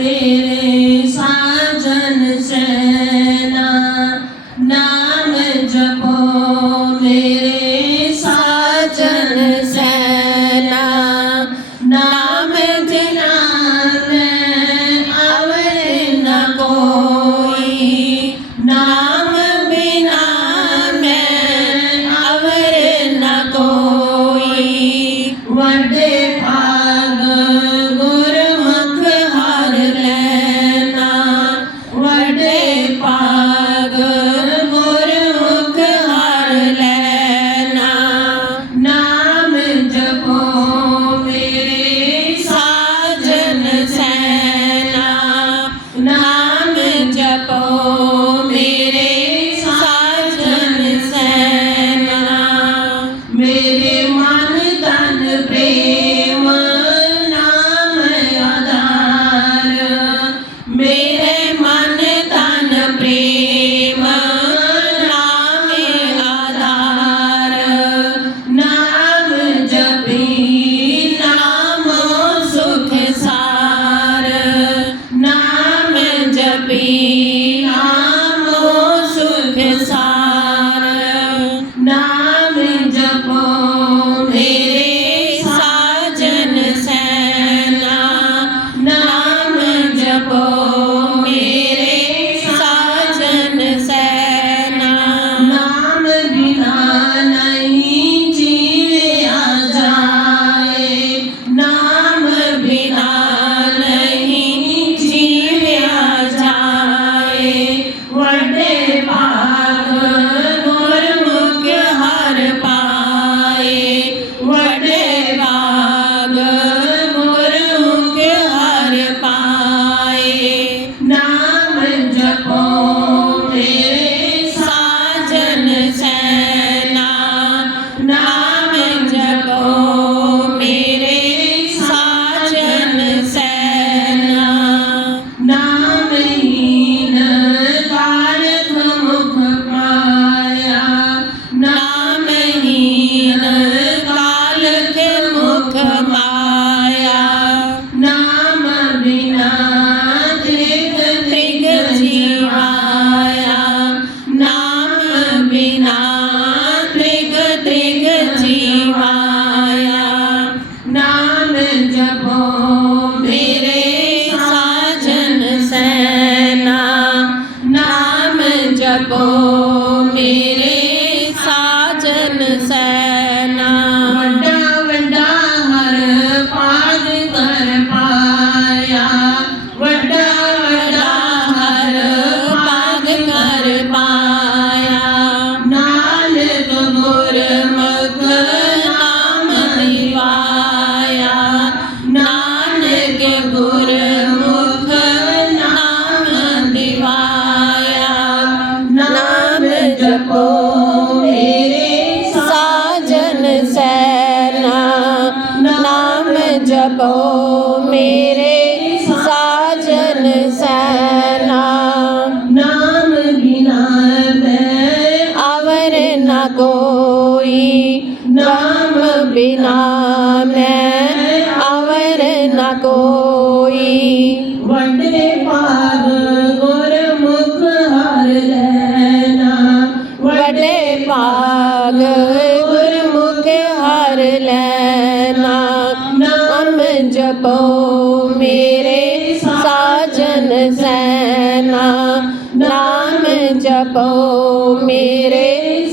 ver Right. ਕਹੋ ਮੇਰੇ ਸਾਜਨ ਸੈਨਾ। ਨਾਮ ਬਿਨਾ ਮੈਂ ਅਵਰ ਨਾ ਕੋਈ ਨਾਮ ਬਿਨਾ ਮੈਂ ਅਵਰ ਨਾ ਕੋਈ। ਵੰਡੇ ਪਾਰ ਗੁਰ ਮੁਖ ਹਰ ਲੈਣਾ। ਵੰਡੇ ਪਾਗ ਮੇਰੇ ਸਾਜਨ ਸੈਨਾ ਨਾਮ ਜਪੋ ਮੇਰੇ